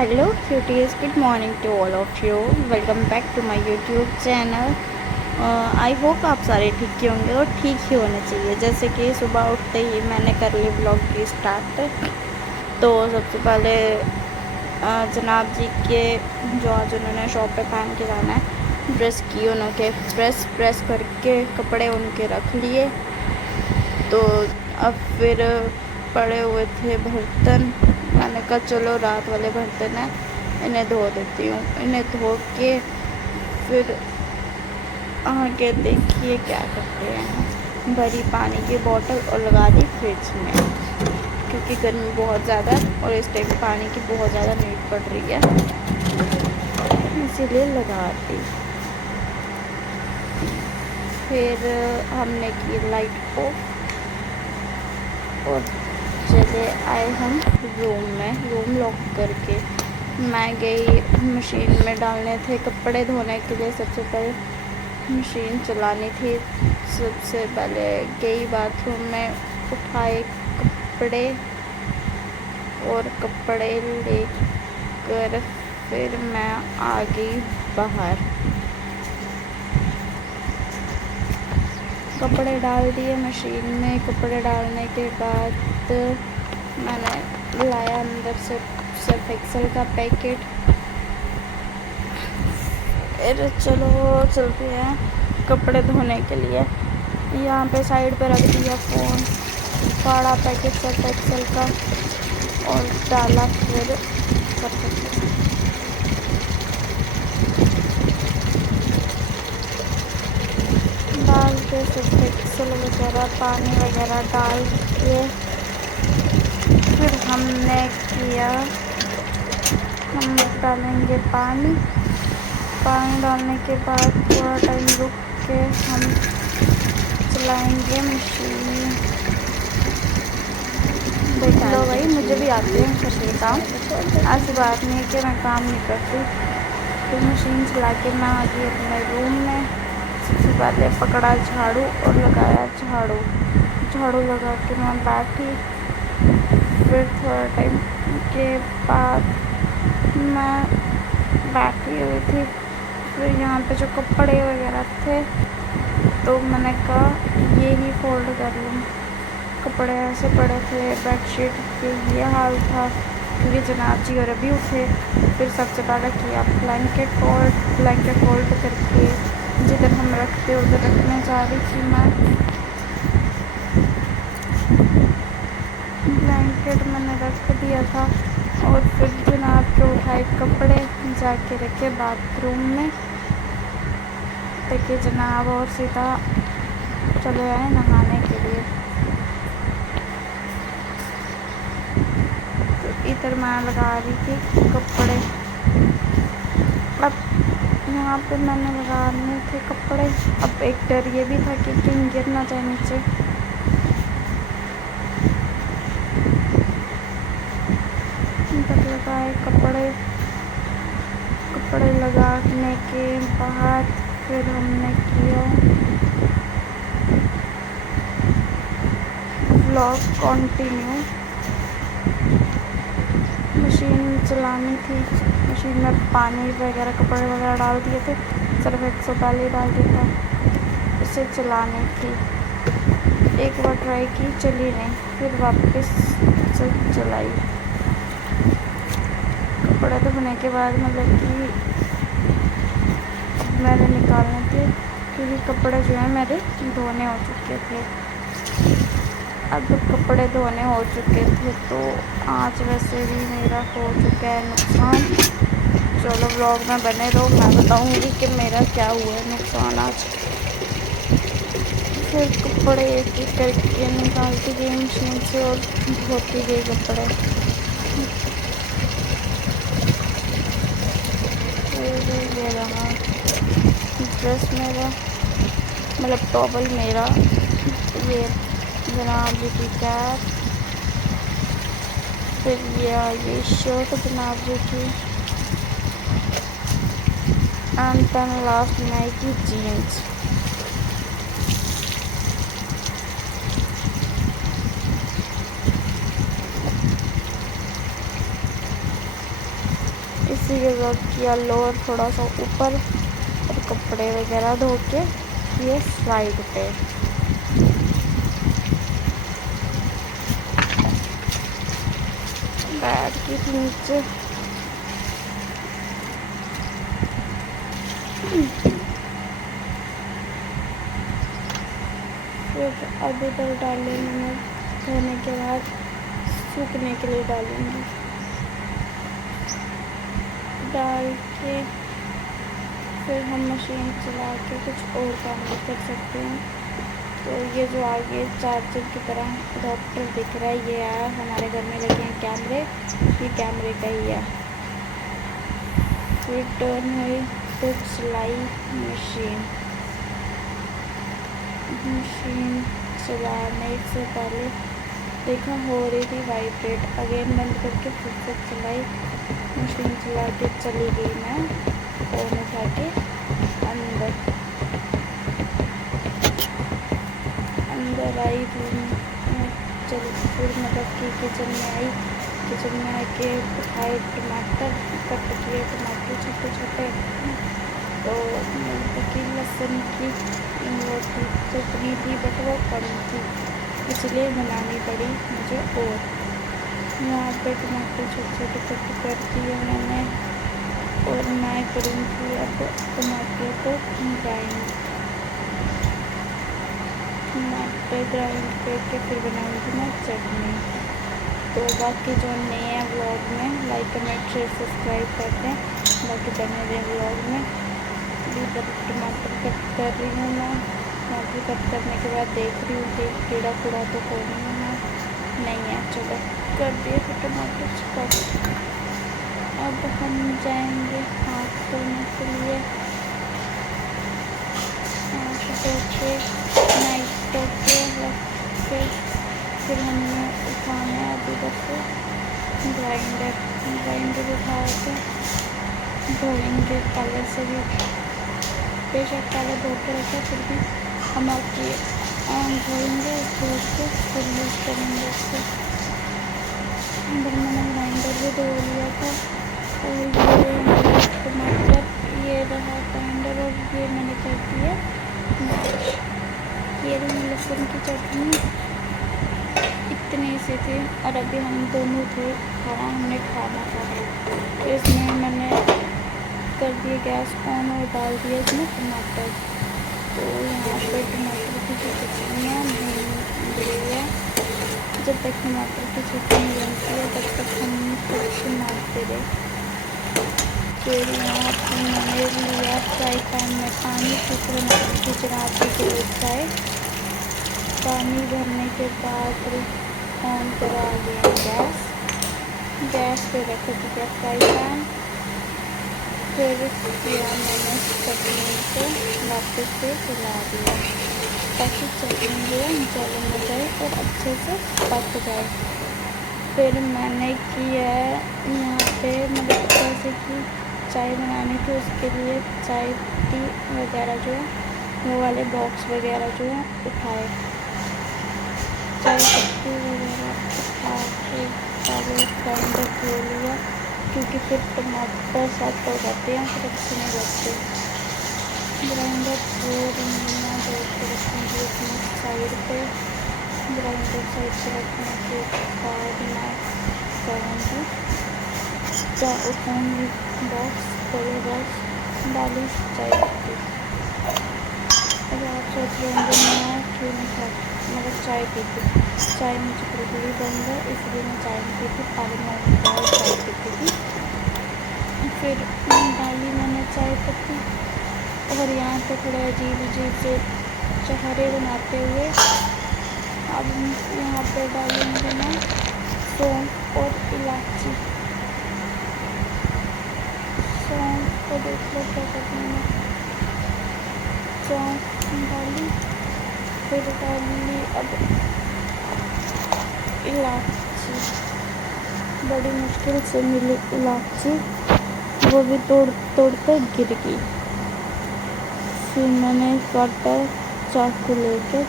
Hello cuties, good morning to all of you. Welcome back to my YouTube channel. I hope आप सारे ठीक ही होंगे और ठीक ही होने चाहिए। जैसे कि सुबह उठते ही मैंने कर ली ब्लॉग की स्टार्ट। तो सबसे पहले जनाब जी के जो आज उन्होंने शॉप पे पहन के जाना है ड्रेस की, उनके प्रेस करके कपड़े उनके रख लिए। तो अब फिर पड़े हुए थे बर्तन, मैंने कहा चलो रात वाले बर्तन हैं इन्हें धो देती हूँ। इन्हें धो के फिर आगे देखिए क्या करते हैं, भरी पानी की बोतल और लगा दी फ्रिज में, क्योंकि गर्मी बहुत ज़्यादा है और इस टाइम पानी की बहुत ज़्यादा नीड पड़ रही है, इसीलिए लगा दी। फिर हमने की लाइट ऑफ और चले आए हम रूम लॉक करके। मैं गई मशीन में डालने थे कपड़े धोने के लिए। सबसे पहले मशीन चलानी थी। सबसे पहले गई बाथरूम में, उठाए कपड़े और कपड़े लेकर फिर मैं आ गई बाहर। कपड़े डाल दिए मशीन में। कपड़े डालने के बाद मैंने लाया अंदर से सर्फ एक्सेल का पैकेट। फिर चलो चलते हैं कपड़े धोने के लिए। यहाँ पे साइड पे रख दिया फ़ोन, फाड़ा पैकेट सर्फ एक्सेल का और डाला फिर सर्फ एक्सेल। डाल के सर्फ एक्सेल वगैरह पानी वगैरह डाल के फिर हमने किया, हम डालेंगे पानी डालने के बाद थोड़ा टाइम रुक के हम चलाएंगे मशीन। देख लो भाई, मुझे भी आते हैं मशीन काम, ऐसी बात नहीं है कि मैं काम नहीं करती। तो मशीन चला के मैं आ गई अपने रूम में। सबसे पहले पकड़ा झाड़ू और लगाया झाड़ू लगा के मैं बैठी। फिर थोड़ा टाइम के बाद मैं बैठी हुई थी। फिर यहाँ पे जो कपड़े वगैरह थे तो मैंने कहा ये ही फोल्ड कर लूँ। कपड़े ऐसे पड़े थे, बेडशीट के ये हाल था क्योंकि जनाब जी और अभी उठे। फिर सबसे पहले किया ब्लैंकेट फोल्ड करके जिधर हम रखते उधर रखने जा रही थी मैं। ब्लैंकेट मैंने रख दिया था और फिर जनाब के उठाए कपड़े जाके रखे बाथरूम में, ताकि जनाब और सीधा चले आए नहाने के लिए। तो इधर मैं लगा रही थी कपड़े। अब यहाँ पे मैंने लगाने थे कपड़े। अब एक डर ये भी था कि कहीं गिर ना जाए नीचे। इधर लगाए कपड़े लगाने के बाद फिर हमने किया व्लॉग कंटिन्यू। मशीन चलानी थी, मशीन में पानी वगैरह कपड़े वगैरह डाल दिए थे, सर्फ एक्सेल पहले डाल दिया था। इसे चलानी थी, एक बार ट्राई की चली नहीं, फिर वापस से चलाई। कपड़े धोने के बाद मतलब कि मैंने निकालने थे क्योंकि कपड़े जो है मेरे धोने हो चुके थे। अब कपड़े धोने हो चुके थे तो आज वैसे भी मेरा हो चुका है नुकसान। चलो व्लॉग में बने रहो, मैं बताऊंगी कि मेरा क्या हुआ है नुकसान आज। फिर कपड़े एक एक करके निकालती गई मशीन से और धोती गई कपड़े। फिर ये रहा ड्रेस मेरा, मतलब टॉवल मेरा, ये जनाब जी की कैप, फिर ये शर्ट जनाब जी की, and then last Nike jeans. फिर किया लोअर थोड़ा सा ऊपर और कपड़े वगैरह धो के ये साइड पे बैठ के नीचे फिर अब इधर डालेंगे मैं धोने के बाद सूखने के लिए डालूँगी। डाल के फिर हम मशीन चला के कुछ और काम भी कर सकते हैं। तो ये जो आगे चार्जर की तरह अडॉप्टर दिख रहा है, ये है हमारे घर में लगे हैं कैमरे, ये कैमरे का ही है। फिर टर्न हुई तो सिलाई मशीन चलाने से पहले देखा हो रही थी वाइब्रेट, अगेन बंद करके फिर से चलाई मशीन चला के चली गई मैं फ़ोन उठा के अंदर आई रूम में। चली फिर मतलब कि किचन में आई, किचन में आके उठाए टमाटर, कट किए टमाटर छोटे छोटे। तो कि लहसुन की वो थी चटनी थी बट वो कम थी, इसलिए बनानी पड़ी मुझे। और यहाँ पे टमाटर छोटे छोटे कट कर दिए मैंने और मैं करूँगी अब टमाटर को ग्राइंड करके फिर बनाऊँगी मैं चटनी। तो बाकी जो नए हैं व्लॉग में लाइक कमेंट शेयर सब्सक्राइब करते हैं, बाकी बने रहे व्लॉग में। इधर टमाटर कट कर रही हूँ मैं, टमाटर कट करने के बाद देख रही हूँ कि कीड़ा कूड़ा तो कोई नहीं है। चलो कर दिए फिर टमाटर कट। अब हम जाएंगे हाथ धोने के लिए, हाथ धो के नाइट धो के रख के फिर हमने उठाना है अभी तक ग्राइंडर उठा के धोएंगे। पहले से भी बेशक पहले धो के रखे, फिर भी हम आपकी धोएंगे धो के फिर यूज़ करेंगे उसको। अंदर मैंने ग्राइंडर भी धो लिया था और ये टमाटर ये रहा ग्राइंडर और ये मैंने कर दिया मैश। ये रही लहसुन की चटनी, इतनी सी थी और अभी हम दोनों थे हमने खाना था। तो इसमें मैंने कर दिए गैस ऑन और डाल दिया इसमें टमाटर। तो यहाँ पे टमाटर की जो चटनियाँ बन है, जब तक टमाटर की चटनी बनती है तब तक हम कच्चे मारते रहे। फिर यहाँ पर मैंने लिया फ्राई पैन में पानी, फिर की चढ़ाते के लिए चाय। पानी भरने के बाद ऑन करा दिया गैस पे रख दिया फ्राई पैन। फिर किया मैंने चटनी को वापस से चला दिया ताकि चटनी जो है जल न जाए और अच्छे से पक जाए। फिर मैंने किया यहाँ पे मतलब जैसे कि चाय बनानी थी उसके लिए चाय पत्ती वगैरह जो है वो वाले बॉक्स वगैरह जो है उठाए, चाय पत्ती वगैरह उठा के पहले ग्राइंडर धो लिया क्योंकि फिर टमाटर सेट हो जाते हैं फिर अच्छे नहीं लगते। ग्राइंडर धो के रखूँगी अपनी साइड पे। ग्राइंडर साइड पे रखने के बाद मैं करूँगी क्या उठाऊँगी बॉक्स बड़े बॉक्स डाली चाय पत्ती। अब आप सोच रहे होंगे मैं क्यों नहीं खाती, मतलब चाय पीती, चाय मुझे बिल्कुल ही बंद है इसलिए मैं चाय नहीं पीती। पहले मैं बहुत चाय पीती थी, फिर डाली मैंने चाय पत्ती और यहाँ पे थोड़े अजीब से चेहरे बनाते हुए अब यहाँ पे डालूँगी मैं सौंफ और इलायची। सौंफ को देख लो क्या करना है, सौंफ डाली फिर डाली अब इलायची, बड़ी मुश्किल से मिली इलायची, वो भी तोड़ कर गिर गई। फिर मैंने काटा चाकू लेकर,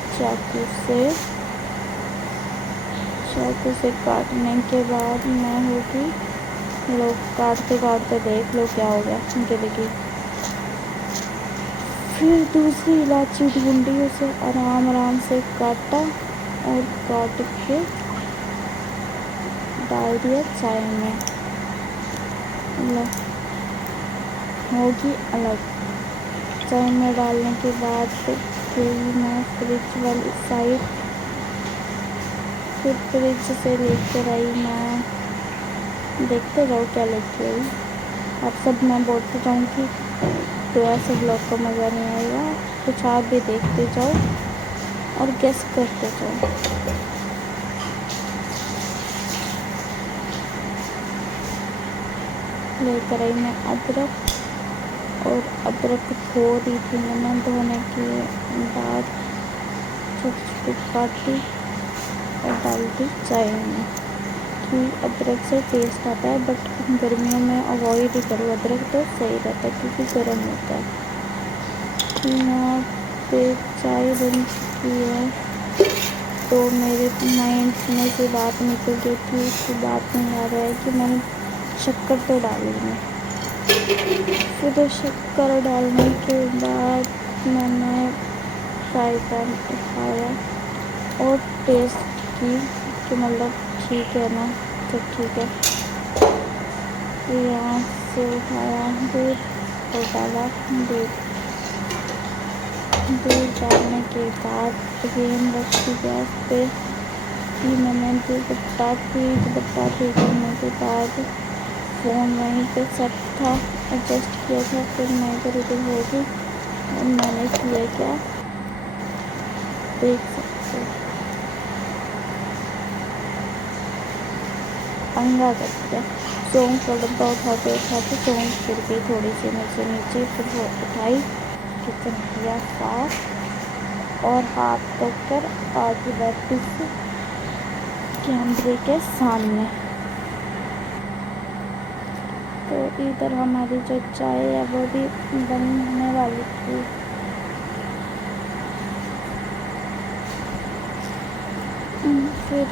चाकू से काटने के बाद मैं होगी लोग काटते काटते देख लो क्या हो गया उनके देखिए। फिर दूसरी इलायची ढूंढी, उसे आराम आराम से काटा और काट के डाल दिया चाय में। होगी अलग। चाय में डालने के बाद गई मैं फ्रिज वाली साइड। फिर फ्रिज से लेकर आई मैं, देखते जाओ क्या लेके आई। अब सब मैं बोलते जाऊँगी तो ऐसे ब्लॉग का मज़ा नहीं आएगा। कुछ आप भी देखते जाओ और गेस करते जाओ। लेकर आई मैं अदरक, और अदरक धो दी थी मैंने। धोने के बाद छोटी छोटी काटी और डाल दी चाय में कि अदरक से टेस्ट आता है, बट गर्मियों में अवॉइड ही करो अदरक, तो सही रहता है क्योंकि गर्म होता है। यहाँ पे चाय बन चुकी है तो मेरे माइंड में से बात निकल गई थी। उसकी बात नहीं आ रहा है कि मैंने शक्कर तो डाली है। फिर शक्कर डालने के बाद मैंने फ्राई पैन उठाया और टेस्ट की कि मतलब ठीक है ना, तो ठीक है। फिर यहाँ से उठाया दूध और डाला दूध। दूध डालने के बाद फ्लेम रखी गैस पे कि मैंने दुपट्टा ठीक करने के बाद फ़ोन वहीं पे सेट था, एडजस्ट किया था। फिर मैं इधर उधर हो गई और मैंने किया क्या, देख सकते हो, पंगा कर दिया। सौंफ का डब्बा उठाते सौंफ गिर गई थोड़ी सी मुझसे नीचे। फिर वो उठाई, किचन किया साफ और हाथ धोकर आगे बैठी थी कैमरे के सामने। तो इधर हमारी जो चाय है वो भी बनने वाली थी। फिर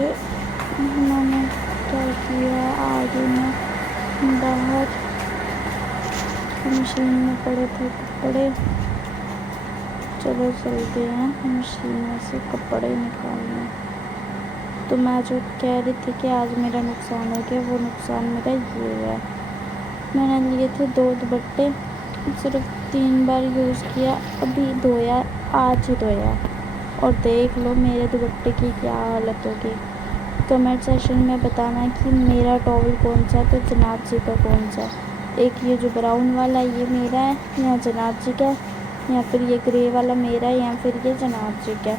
मैंने क्या किया, आगे में बाहर मशीन में पड़े थे कपड़े, चलो चलते हैं मशीन में से कपड़े निकालने। तो मैं जो कह रही थी कि आज मेरा नुकसान हो गया, वो नुकसान मेरा ये है। मैंने लिए थे 2 दुपट्टे, सिर्फ 3 बार यूज़ किया, अभी धोया, आज ही धोया, और देख लो मेरे दुपट्टे की क्या हालत होगी। कमेंट सेक्शन में बताना कि मेरा टॉवल कौन सा है तो जनाब जी का कौन सा है। एक ये जो ब्राउन वाला ये मेरा है या जनाब जी का है, या फिर ये ग्रे वाला मेरा है या फिर ये जनाब जी का है।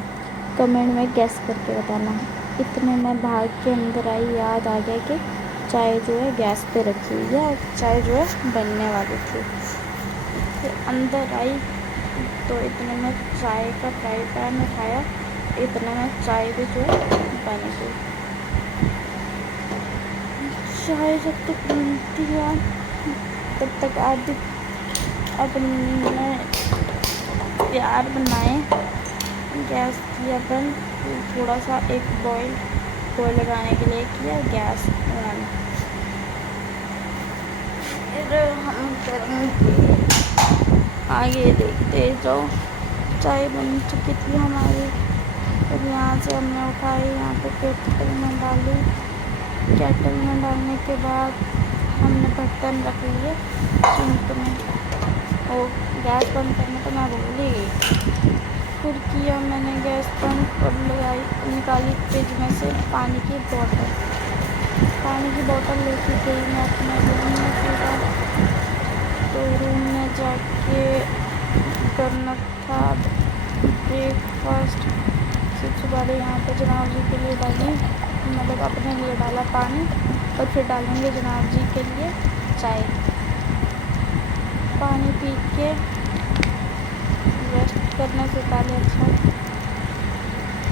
कमेंट में गैस करके बताना। इतने में भाग के अंदर आई, याद आ गया कि चाय जो है गैस पे रखी हुई है और चाय जो है बनने वाली थी। फिर अंदर आई तो इतने में चाय का फ्राई पैन उठाया, इतने में चाय भी जो है बन गई। चाय जब तक बनती है तब तक आदि अपने प्यार बनाए। गैस किया बंद, थोड़ा सा एक बॉयल लगाने के लिए किया गैस ऑन। फिर हम करेंगे आगे, देखते जाओ। चाय बन चुकी थी हमारी। फिर यहाँ से हमने उठाई, यहाँ पे केटल में डाली। केटल में डालने के बाद हमने बर्तन रख लिए सिंक में। और गैस बंद करना तो मैं भूल ही गई। फिर किया मैंने गैस बंद और निकाली फ्रिज में से पानी की बोतल लेके गई मैं अपने रूम में। सीधा तो रूम में जाके करना था ब्रेकफास्ट। सबसे पहले यहाँ पे जनाब जी के लिए डाली, मतलब अपने लिए डाला पानी, और फिर डालेंगे जनाब जी के लिए चाय। पानी पी के रेस्ट करने से पहले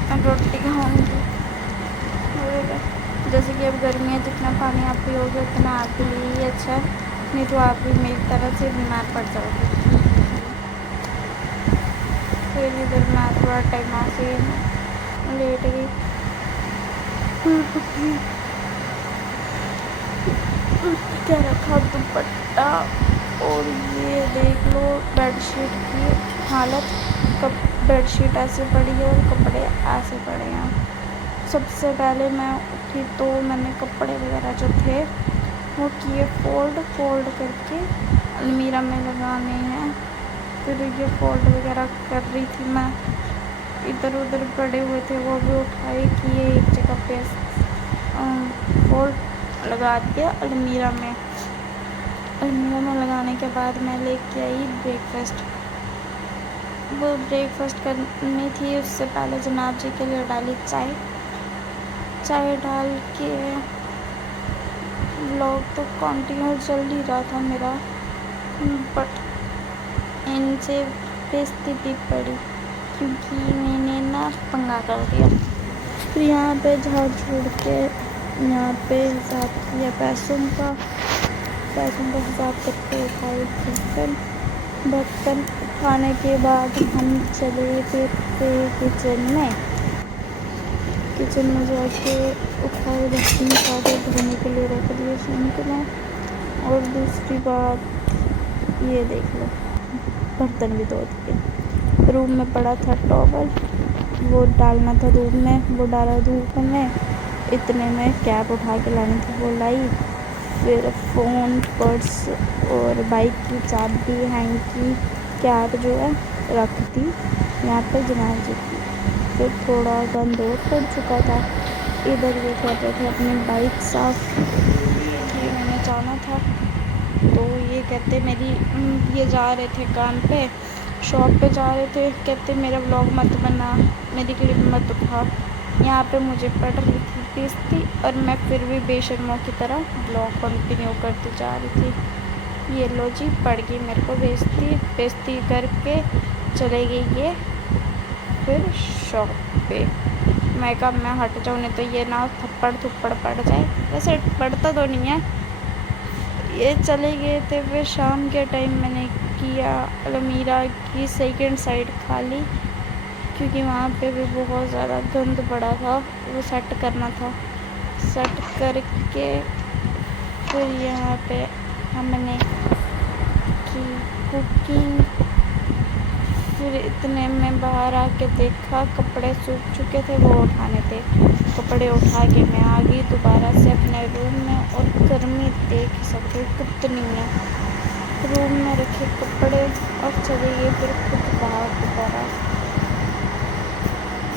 मैं रोटी खाऊंगी। जैसे कि अब गर्मी है, जितना पानी आप पियोगे उतना आपके लिए ही अच्छा है, नहीं तो आप भी मेरी तरह से बीमार पड़ जाओगे। फिर इधर मैं थोड़ा टाइम से लेट गई। क्या रखा दुपट्टा। और ये देख लो बेडशीट की हालत। कब बेडशीट ऐसे पड़ी है और कपड़े ऐसे पड़े हैं। सबसे पहले मैं उठी तो मैंने कपड़े वगैरह जो थे वो किए फोल्ड करके अलमीरा में लगाने हैं। फिर ये फोल्ड वगैरह कर रही थी मैं, इधर उधर पड़े हुए थे वो भी उठाए, किए एक जगह पे फोल्ड लगा दिया अलमीरा में। अलमीरा में लगाने के बाद मैं लेके आई ब्रेकफास्ट। वो ब्रेकफास्ट करनी थी, उससे पहले जनाब जी के लिए डाली चाय डाल के। व्लॉग तो कंटिन्यू चल ही रहा था मेरा, बट इनसे बेइज्जती भी पड़ी क्योंकि मैंने ना पंगा कर दिया। फिर यहाँ पे झाड़ छोड़ के यहाँ पे हिसाब किया पैसों का हिसाब करके उठाए बर्तन उठाने के बाद हम चले गए थे किचन में जाके उठाए बर्तन सारे धोने के लिए रख दिए सिंक में। और दूसरी बात ये देख लो, बर्तन भी धो दिए। रूम में पड़ा था टॉवल, वो डालना था धूप में, वो डाला धूप में। इतने में कैप उठा के लानी थी, वो लाई। फिर फ़ोन, पर्स और बाइक की चाबी, हैंकी, कैप जो है रख दी यहाँ पर जनाब जी की। फिर थोड़ा गंद और पड़ चुका था। इधर ये कर रहे थे अपनी बाइक साफ, ये मैंने जाना था तो ये कहते ये जा रहे थे काम पे, शॉप पे जा रहे थे। कहते मेरा व्लॉग मत बना, मेरी क्लिप मत उठा। यहाँ पे मुझे पड़ रही थी बेइज्जती और मैं फिर भी बेशर्मों की तरह ब्लॉग कंटिन्यू करती जा रही थी। ये लो जी, पड़ गई मेरे को बेइज्जती करके चले गई ये फिर शॉप पे। मैं कहा मैं हट जाऊँ, नहीं तो ये ना थप्पड़ थुप्पड़ पड़ जाए। वैसे पड़ता तो नहीं है। ये चले गए थे। फिर शाम के टाइम मैंने किया अलमीरा की सेकंड साइड खाली, क्योंकि वहाँ पे भी बहुत ज़्यादा गंद पड़ा था, वो सेट करना था। सेट करके फिर यहाँ पे हमने की कुकिंग। फिर इतने में बाहर आके देखा कपड़े सूख चुके थे, वो उठाने थे। कपड़े उठा के मैं आ गई दोबारा से अपने रूम में। और गर्मी देख सकते कितनी है। रूम में रखे कपड़े और चले गए फिर खुद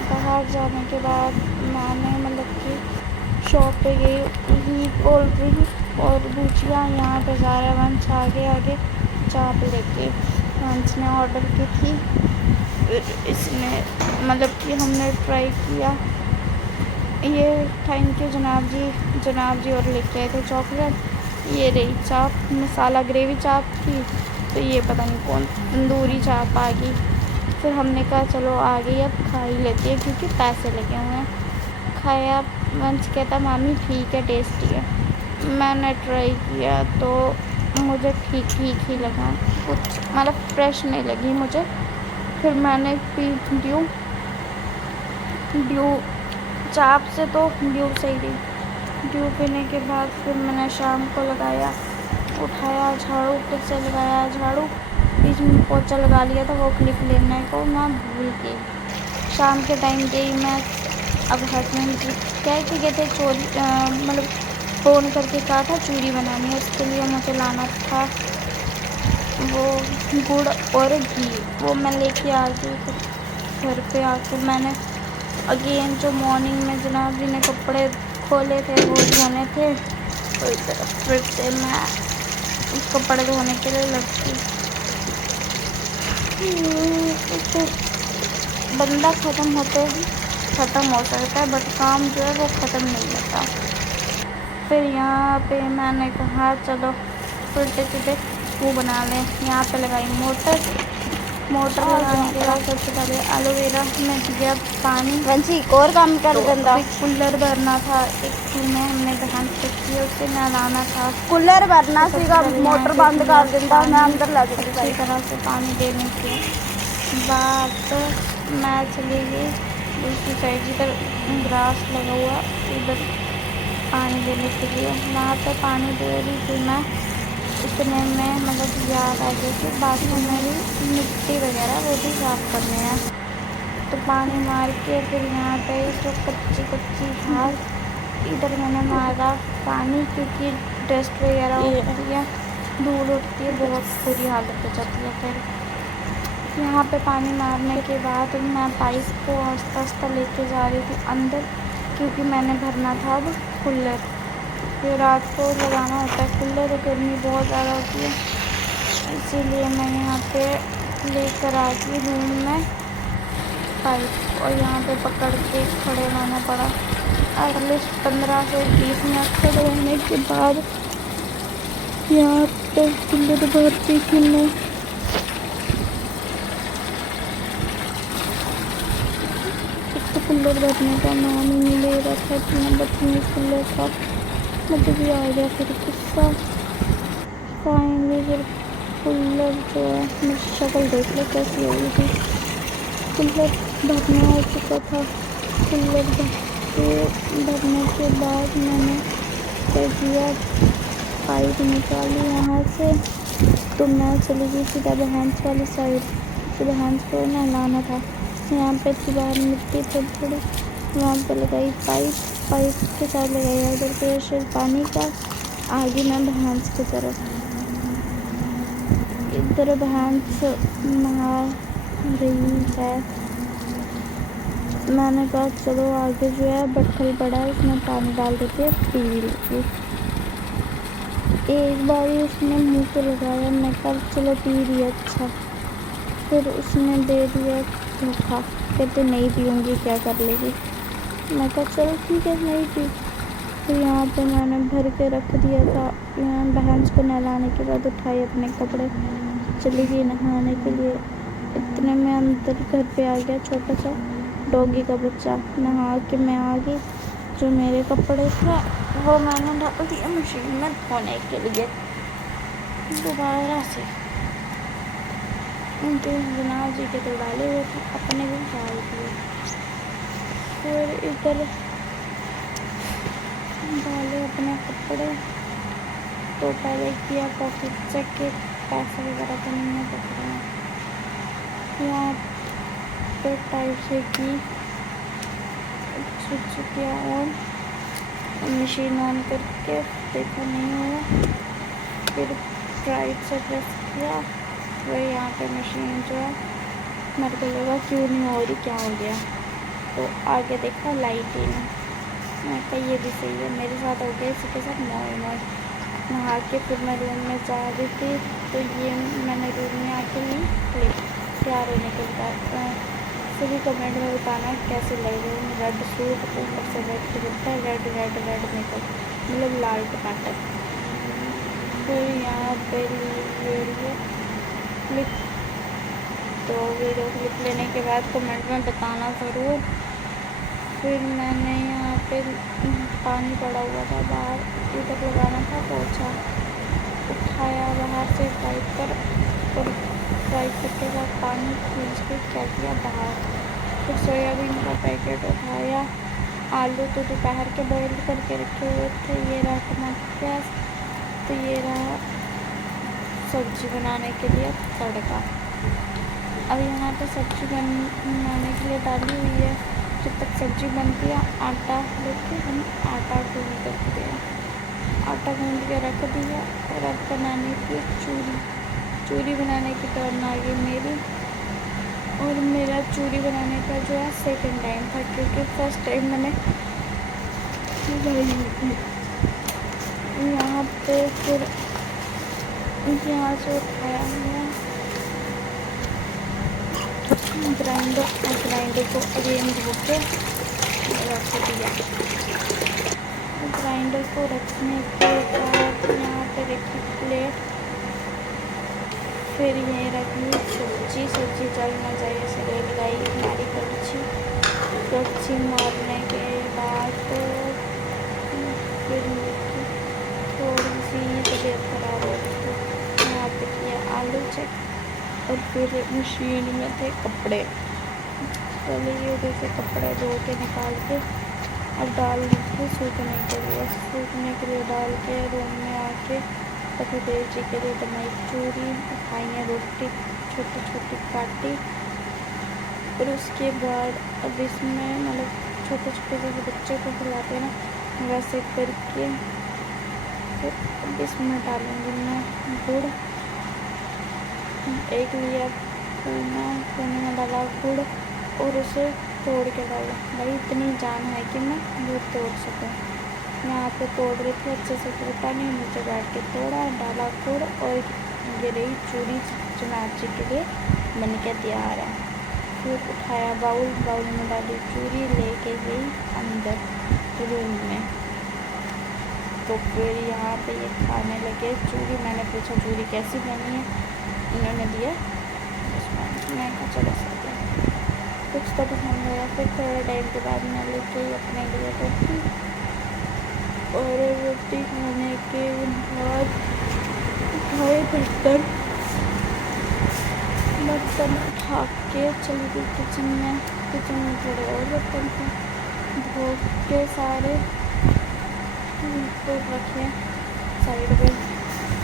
बाहर जाने के बाद मैंने कि शॉप पे गई, कोल्ड ड्रिंक और भुजिया। यहाँ पे जा रहा है वंश आगे चाय पे लेके। वंश ने ऑर्डर की थी, फिर इसने कि हमने ट्राई किया। ये थैंक यू जनाब जी। और लेके आए थे चॉकलेट। ये रही चाप, मसाला ग्रेवी चाप थी, तो ये पता नहीं कौन तंदूरी चाप आ गई। फिर हमने कहा चलो आ गई, अब खा ही लेते हैं क्योंकि पैसे लगे हुए हैं। खाया। वंश कहता मामी ठीक है, टेस्टी है। मैंने ट्राई किया तो मुझे ठीक ही लगा, कुछ फ्रेश नहीं लगी मुझे। फिर मैंने पी ड्यू चाप से, तो ड्यू सही रही। ड्यू पीने के बाद फिर मैंने शाम को लगाया, उठाया झाड़ू, फिर से लगाया झाड़ू। बीच में पोछा लगा लिया था, वो क्लिप लेने को मैं भूल गई। शाम के टाइम गई मैं। अब हस्बैंड जी कहते थे चोरी फ़ोन करके कहा था चूड़ी बनानी है, उसके लिए मुझे लाना था वो गुड़ और घी। वो मैं लेके आ गई। तो घर पे आकर मैंने अगेन जो मॉर्निंग में जनाब जी ने कपड़े खोले थे वो धोने थे, तो इधर फिर से मैं कपड़े धोने के लिए लगती। तो बंदा ख़त्म हो सकता है, बट काम जो है वो ख़त्म नहीं होता। फिर यहाँ पे मैंने कहा चलो उल्टे सीधे वो बना लें। यहाँ पे लगाई मोटर लगाने के बाद सबसे पहले एलोवेरा में दिया पानी। वंशी और काम कर देता। कूलर भरना था, एक में हमने बहन चेक किया, उससे नहलाना था। कूलर भरना सीधा मोटर बंद कर देता, मैं अंदर लग गई। अच्छी तरह से पानी देने के बाद मैं चली गई दूसरी साइड, जिधर ग्रास लगा हुआ उधर पानी देने के लिए। वहाँ पे पानी दे रही थी मैं, इतने में मतलब याद आ गया कि बाथरूम में भी मिट्टी वगैरह वो भी साफ़ करने हैं। तो पानी मार के फिर यहाँ पे जो कच्ची कच्ची घास, इधर मैंने मारा पानी, क्योंकि डस्ट वगैरह उठती है, धूल उठती है, बहुत बुरी हालत हो जाती है। फिर यहाँ पे पानी मारने के बाद मैं पाइप को आस्ता आस्ता लेके जा रही थी अंदर, क्योंकि मैंने भरना था अब कूलर। फिर रात को लगाना होता है कूलर, गर्मी बहुत ज़्यादा होती है, इसीलिए मैं यहाँ पे लेकर आ गई रूम में पाइप, और यहाँ पे पकड़ के खड़े रहना पड़ा। एटलीस्ट 15 से 20 मिनट खड़े रहने के बाद यहाँ पे कूलर भरती थी मैं। तो कूलर भरने का नाम ही नहीं ले रहा था, इतना बदतमीज कूलर था। मुझे भी आ गया फिर गुस्सा। फाइनली फिर कूलर जो है, मेरी शक्ल देख लो कैसी हो गई थी। कूलर भरना हो चुका था। कूलर भरने के बाद मैंने क्या किया, पाइप निकाली वहाँ से, तो मैं चली गई सीधा भैंस वाली साइड, तो भैंस को नहलाना था। यहाँ पे थी बाहर मिट्टी थोड़ी थोड़ी, वहाँ पे लगाई पाइप के साथ लगाया उधर प्रेशर पानी का। आगे मैं भैंस की तरफ, इधर भैंस नहा रही है। मैंने कहा चलो आगे जो है बट्ठल पड़ा है, उसमें पानी डाल देते पी लीजिए। एक बार ही उसने मुँह पे लगाया, मैं कहा चलो पी रही है, अच्छा। फिर उसने दे दिया धोखा, कहते नहीं पीऊँगी, क्या कर लेगी। मैं कहा चलो ठीक है, नहीं पी। फिर यहाँ पे मैंने भर के रख दिया था। यहाँ भैंस को नहलाने के बाद उठाए अपने कपड़े, चली गई नहाने के लिए। इतने में अंदर घर पे आ गया छोटा सा डॉगी का बच्चा। नहा के मैं आ गई, जो मेरे कपड़े थे वो मैंने डाल दिया मशीन में धोने के लिए दोबारा से। उनके जनाब जी के तो डाले हुए थे, अपने भी डाल दिए। फिर इधर डाले अपने कपड़े, तो पहले किया पॉकेट चेक के पैसे वगैरह तो नहीं है पकड़े हैं। यहाँ पर टाइप से की स्विच किया ऑन, मशीन ऑन करके देखा नहीं हुआ। फिर राइट से प्रेस किया, फिर यहाँ पे मशीन जो है मेरे को लगा क्यों नहीं हो रही, क्या हो गया। तो आगे देखा लाइट ही नहीं। मैं कहा ये भी सही है, मेरे साथ हो गया इसी के साथ नॉर्मल। नहा के फिर मैं रूम में जा रही थी, तो ये मैंने रूम में आके ली क्लिप तैयार होने के बाद। सभी कमेंट में बताना कैसे लग रहे हैं। रेड सूट, ऊपर से रेड दुपट्टा, रेड रेड रेड मेकअप, मतलब लाल टमाटर। फिर यहाँ पे वीडियो क्लिप, तो वीडियो क्लिप लेने के बाद कमेंट में बताना ज़रूर। फिर मैंने यहाँ पे पानी पड़ा हुआ था बाहर, इधर लगाना था पोछा, उठाया बाहर से पाइप पर, और पाइप के साथ पानी खींच के क्या किया बाहर। फिर सोयाबीन का पैकेट उठाया, आलू तो दोपहर के बॉईल करके रखे हुए थे, ये रहा टमाटर प्याज, तो ये रहा सब्ज़ी बनाने के लिए तड़का। अब यहाँ पे सब्ज़ी बनाने के लिए डाली हुई है। जब तक सब्ज़ी बनती है आटा लेके हम आटा गूँध करते हैं, आटा गूँध के रख दिया। और अब बनाने की चूरी बनाने की टर्न आ गई मेरी। और मेरा चूरी बनाने का जो है सेकंड टाइम था, क्योंकि फर्स्ट टाइम मैंने बनाई थी। यहाँ पे फिर यहाँ से उठाया मैं ग्राइंडर को अगेन धो के रख दिया। ग्राइंडर को रखने के बाद यहाँ पे रखी प्लेट, फिर ये रखी सब्जी चलना चाहिए से लगाई हमारी कड़छी मारने के बाद फिर थोड़ी सी तबीयत खराब हो गई थी। यहाँ पे किया आलू चेक, और फिर मशीन में थे कपड़े, पहले ये उधर से कपड़े धो के निकाल के अब डाल दी थी सूखने के लिए डाल के रूम में आके सखीदेव जी के लिए बनाई चूड़ी, खाई है रोटी छोटी छोटी काटी। और उसके बाद अब इसमें मतलब छोटे छोटे जैसे बच्चे को खिलाते हैं ना वैसे करके फिर अब इसमें डालूँगी मैं गुड़। एक लिया कोने में डाला गुड़ और उसे तोड़ के डाला। भाई इतनी जान है कि मैं दूध तोड़ सकूँ। मैं यहाँ पे तोड़ रही थी अच्छे से टूटा नहीं, नीचे बैठ के तोड़ा, डाला गुड़ और ये रही चूड़ी चुनाची के लिए बन के तैयार है। फिर उठाया बाउल में डाली चूड़ी, लेके गई अंदर रूम में। तो फिर यहाँ पे ये खाने लगे चूड़ी। मैंने पूछा चूड़ी कैसी बनी है, उन्होंने दिया मैं कहा चलो सकते कुछ तो पसंद आया। फिर थोड़े टाइम के बाद मैं लेके अपने लिए रोटी, और रोटी खाने के बाद उठाए बर्तन उठा के चली गई किचन में थोड़े और बर्तन थे, धो के सारे फिर रखे साइड पे।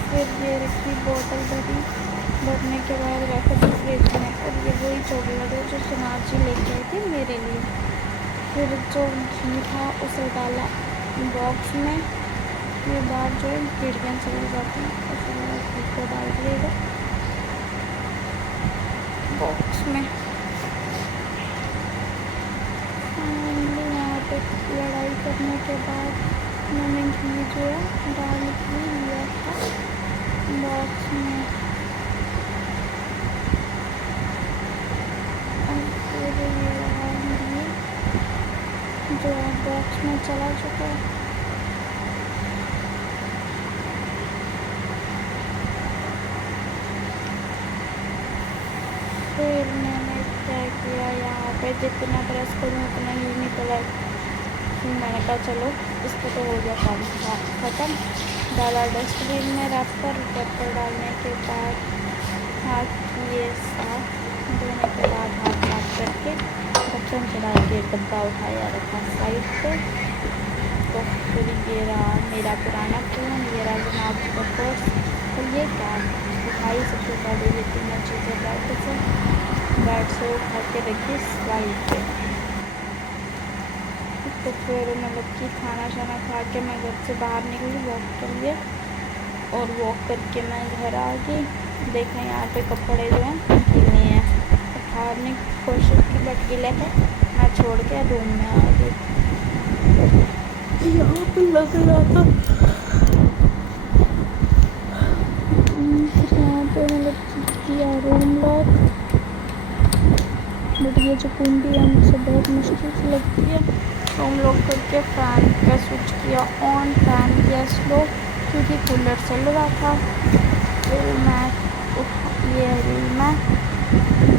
फिर ये रखी बोतल भरने के बाद रख दी फ्रिज में। और ये वही चॉकलेट है जो सोनाक्षी लेके आई थी मेरे लिए। फिर जो घी था उसे डाला बॉक्स में। ये बार जो इंग्रेडिएंट्स चली जाती हैं उसमें घी को डाल दिएगा बॉक्स में। यहाँ पे लड़ाई करने के बाद मैंने घी जो है डाल के लिया था बॉक्स में। और फिर ये रहा घी जो बॉक्स में चला चुका है। फिर मैंने क्या किया, यहाँ पे जितना प्रेस करूँ उतना ही निकला। फिर मैंने कहा चलो इसको तो हो गया काम ख़त्म। डाला डस्टबिन में रैपर डालने के बाद हाथ किए साफ, धोने के बाद हाथ साफ करके बर्तन चढ़ा के डब्बा उठाया रखा साइड पे। तो फिर ये रहा मेरा पुराना फ़ोन, ये रहा जनाब का पर्स और ये कैब उठाई। सबसे पहले ये तीनों चीज़ें बेड से उठा के रखी साइड पे। तो फिर मतलब कि खाना शाना खा के मैं घर से बाहर निकली वॉक के लिए, और वॉक करके मैं घर आ गई। देखा यहाँ पे कपड़े जो हैं गीले हैं, उठाने की कोशिश की बट गीले थे, मैं छोड़ के रूम में आ गई। यहाँ पे लग रहा था फिर यहाँ पे मतलब किया रूम लॉक। बट ये जो कुंडी है मुझसे बहुत मुश्किल से लगती है। रूम लॉक करके फ़ैन का स्विच किया ऑन, फ़ैन किया स्लो क्योंकि कूलर चल रहा था। फिर मैं मैं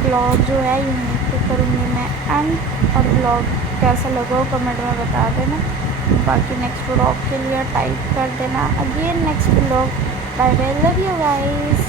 ब्लॉग जो है यहीं पे करूँगी मैं एंड। और ब्लॉग कैसा लगा कमेंट में बता देना। बाकी नेक्स्ट ब्लॉग के लिए टाइप कर देना again next blog. Bye bye, love you guys.